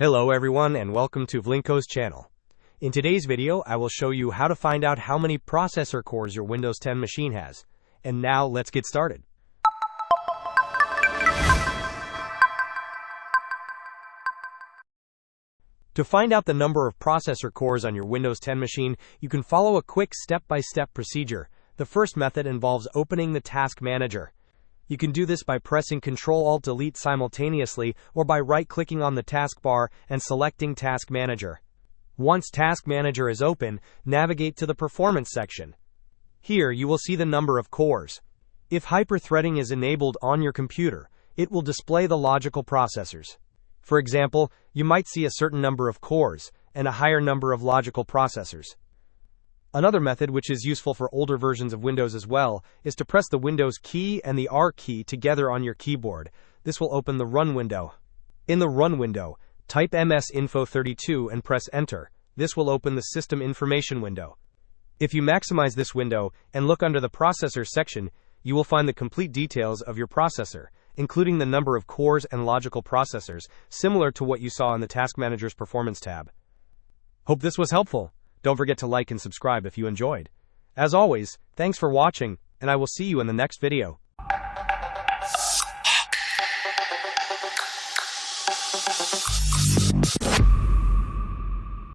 Hello everyone and welcome to Vlinkoz channel. In today's video, I will show you how to find out how many processor cores your Windows 10 machine has. And now let's get started. To find out the number of processor cores on your Windows 10 machine, you can follow a quick step-by-step procedure. The first method involves opening the Task Manager. You can do this by pressing Ctrl-Alt-Delete simultaneously or by right-clicking on the taskbar and selecting Task Manager. Once Task Manager is open, navigate to the Performance section. Here, you will see the number of cores. If hyper-threading is enabled on your computer, it will display the logical processors. For example, you might see a certain number of cores and a higher number of logical processors. Another method, which is useful for older versions of Windows as well, is to press the Windows key and the R key together on your keyboard. This will open the Run window. In the Run window, type MS-Info32 and press Enter. This will open the System Information window. If you maximize this window and look under the Processors section, you will find the complete details of your processor, including the number of cores and logical processors, similar to what you saw in the Task Manager's Performance tab. Hope this was helpful. Don't forget to like and subscribe if you enjoyed. As always, thanks for watching, and I will see you in the next video.